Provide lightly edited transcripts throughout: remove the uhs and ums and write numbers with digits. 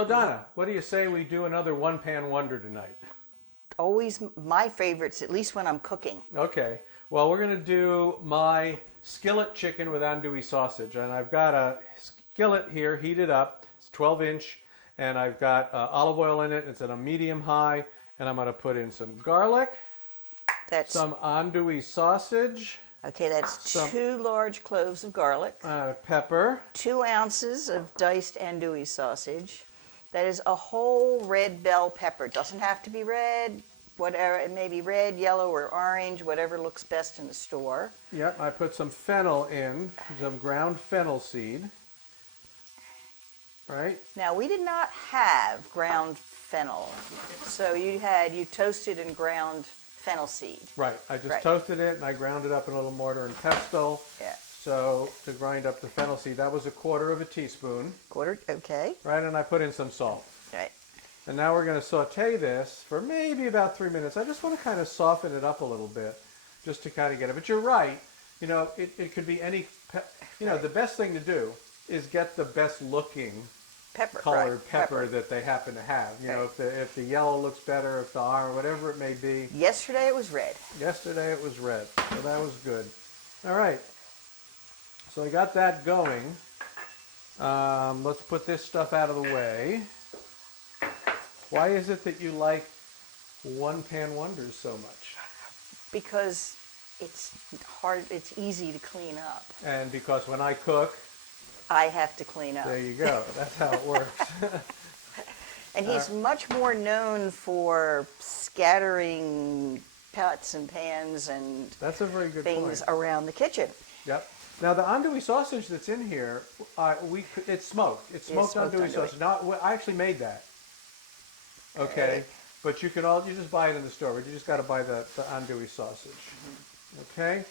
So Donna, what do you say we do another one-pan wonder tonight? Always my favorites, at least when I'm cooking. Okay. Well, we're going to do my skillet chicken with andouille sausage. And I've got a skillet here heated up. It's 12-inch. And I've got olive oil in it. It's at a medium high. And I'm going to put in some garlic, some andouille sausage. Okay, that's 2 large cloves of garlic. Pepper. 2 ounces of diced andouille sausage. That is a whole red bell pepper. It doesn't have to be red. Whatever, it may be red, yellow, or orange, whatever looks best in the store. Yep, I put some fennel in, some ground fennel seed. Right? Now, we did not have ground fennel, so you toasted and ground fennel seed. Right, I just toasted it and I ground it up in a little mortar and pestle. Yeah. So to grind up the fennel seed, that was 1/4 teaspoon. Okay. Right, and I put in some salt. Right. And now we're going to saute this for maybe about 3 minutes. I just want to kind of soften it up a little bit, just to kind of get it. But you're right. You know, it could be any. The best thing to do is get the best looking colored pepper that they happen to have. You know, if the yellow looks better, if the orange, whatever it may be. Yesterday it was red. Yesterday it was red, so that was good. All right. So I got that going. Let's put this stuff out of the way. Why is it that you like one-pan wonders so much? Because it's hard, it's easy to clean up. And because when I cook, I have to clean up. There you go. That's how it works. And he's much more known for scattering pots and pans and that's a very good things point. Around the kitchen. Yep. Now the andouille sausage that's in here, it's smoked. It's smoked andouille sausage. Now I actually made that. Okay, but you just buy it in the store. But you just got to buy the andouille sausage. Okay,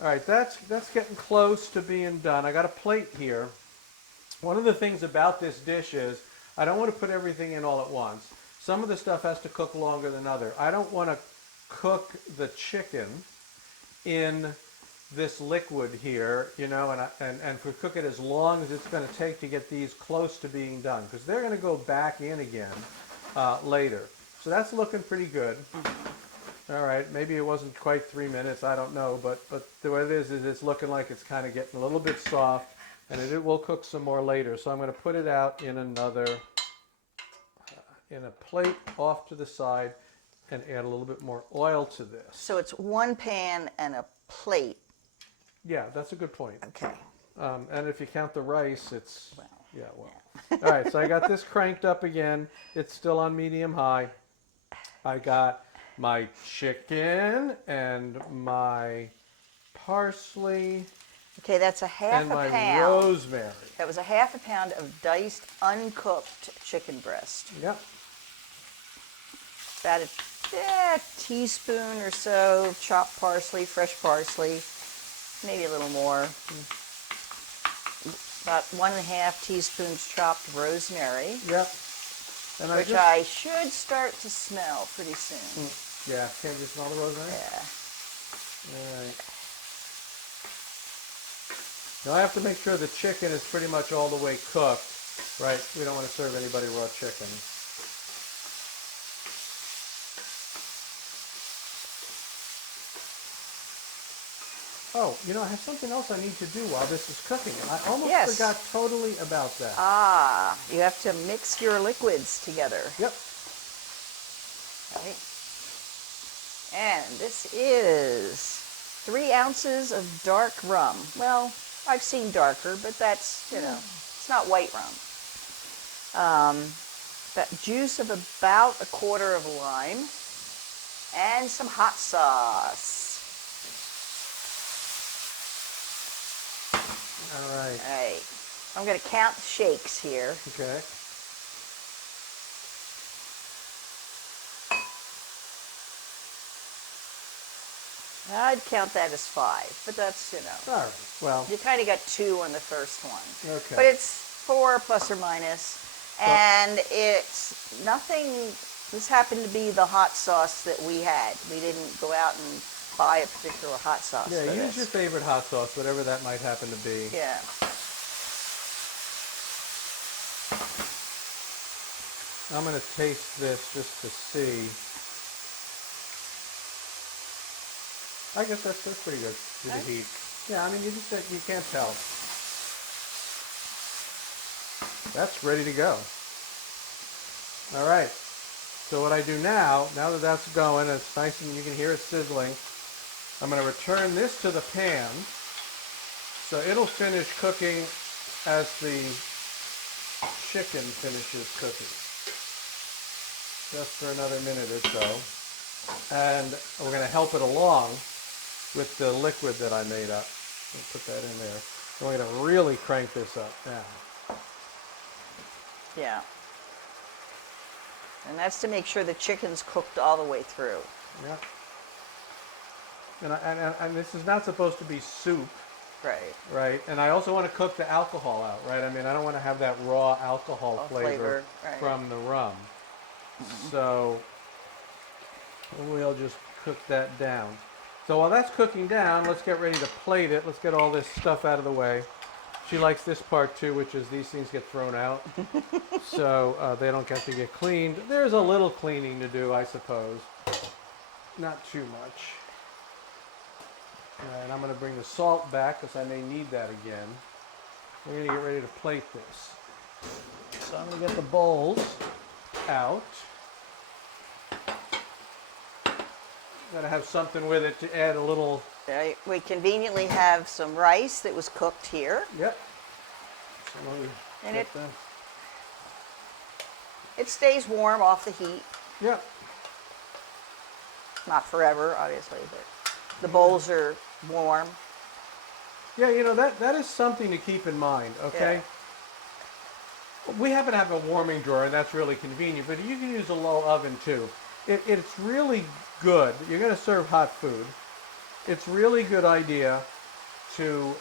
all right. That's getting close to being done. I got a plate here. One of the things about this dish is I don't want to put everything in all at once. Some of the stuff has to cook longer than other. I don't want to cook the chicken in this liquid here, you know, and cook it as long as it's going to take to get these close to being done, because they're going to go back in again later. So that's looking pretty good. All right, maybe it wasn't quite 3 minutes, I don't know, but the way it is it's looking like it's kind of getting a little bit soft, and it will cook some more later. So I'm going to put it out in another, in a plate off to the side, and add a little bit more oil to this. So it's one pan and a plate. Yeah, that's a good point. Okay. And if you count the rice, it's, All right, so I got this cranked up again. It's still on medium high. I got my chicken and my parsley. Okay, that's a half a pound. And my rosemary. That was a half a pound of diced, uncooked chicken breast. Yep. About a teaspoon or so of chopped parsley, fresh parsley, maybe a little more. About 1.5 teaspoons chopped rosemary. Yep. And which I should start to smell pretty soon. Yeah, can't you smell the rosemary? Yeah. All right. Now I have to make sure the chicken is pretty much all the way cooked, right? We don't want to serve anybody raw chicken. Oh, you know, I have something else I need to do while this is cooking. I almost forgot totally about that. Ah, you have to mix your liquids together. Yep. Right. And this is 3 ounces of dark rum. Well, I've seen darker, but that's, you know, it's not white rum. That juice of about 1/4 of a lime. And some hot sauce. All right. All right. I'm going to count the shakes here. Okay. I'd count that as 5, but that's, you know. All right. Well. You kind of got 2 on the first one. Okay. But it's 4 plus or minus. And it's nothing, this happened to be the hot sauce that we had. We didn't go out and buy a particular hot sauce. Yeah, use your favorite hot sauce, whatever that might happen to be. Yeah. I'm going to taste this just to see. I guess that's pretty good to the heat. Yeah, I mean, you can't tell. That's ready to go. All right. So what I do now that that's going, it's nice and you can hear it sizzling, I'm going to return this to the pan. So it'll finish cooking as the chicken finishes cooking. Just for another minute or so. And we're going to help it along with the liquid that I made up. I'll put that in there. So we're going to really crank this up now. Yeah. And that's to make sure the chicken's cooked all the way through. Yeah. And this is not supposed to be soup. Right. Right. And I also want to cook the alcohol out, right? I mean, I don't want to have that raw alcohol flavor right. from the rum. So we'll just cook that down. So while that's cooking down, let's get ready to plate it. Let's get all this stuff out of the way. She likes this part too, which is these things get thrown out. So they don't get to get cleaned. There's a little cleaning to do, I suppose. Not too much. And I'm going to bring the salt back because I may need that again. We're going to get ready to plate this. So I'm going to get the bowls out. Got to have something with it to add a little. Right. We conveniently have some rice that was cooked here. Yep. So let me And get that. It stays warm off the heat. Yep. Not forever, obviously, but the bowls are warm. Yeah, you know, that is something to keep in mind, okay? Yeah. We happen to have a warming drawer, and that's really convenient, but you can use a low oven too. It's really good. You're going to serve hot food. It's really good idea to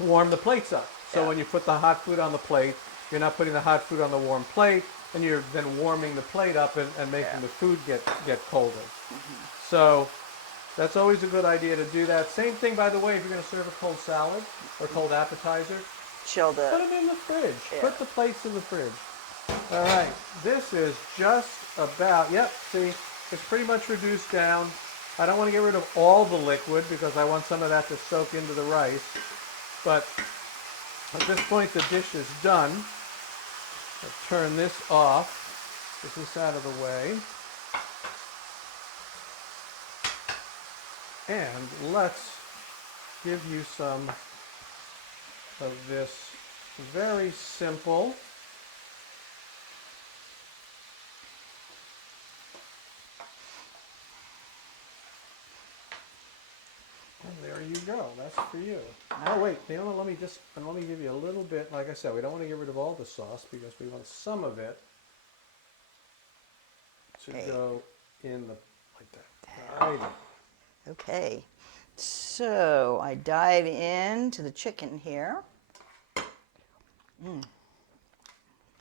warm the plates up. So when you put the hot food on the plate, you're not putting the hot food on the warm plate, and you're then warming the plate up and making the food get colder. So that's always a good idea to do that. Same thing, by the way, if you're going to serve a cold salad or cold appetizer, put them in the fridge. Yeah. Put the plates in the fridge. All right, this is just about, see, it's pretty much reduced down. I don't want to get rid of all the liquid because I want some of that to soak into the rice. But at this point, the dish is done. I'll turn this off. Get this out of the way. And let's give you some of this very simple and there you go. That's for you. Oh wait, let me give you a little bit. Like I said, we don't want to get rid of all the sauce because we want some of it to go in the like that. All right. Okay, so I dive into the chicken here.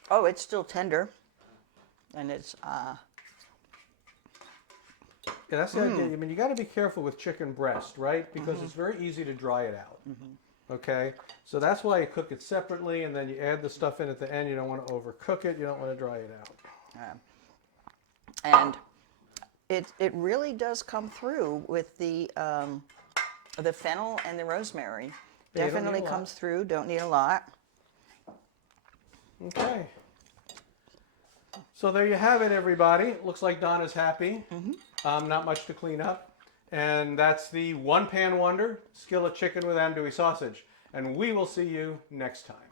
Oh, it's still tender, and it's Yeah, that's the idea. I mean, you got to be careful with chicken breast, right? Because it's very easy to dry it out. Okay, so that's why you cook it separately, and then you add the stuff in at the end. You don't want to overcook it. You don't want to dry it out. And it really does come through with the fennel and the rosemary. Yeah, Definitely comes through. Don't need a lot. Okay. So there you have it, everybody. Looks like Donna's happy. Not much to clean up. And that's the one pan wonder, skillet chicken with andouille sausage. And we will see you next time.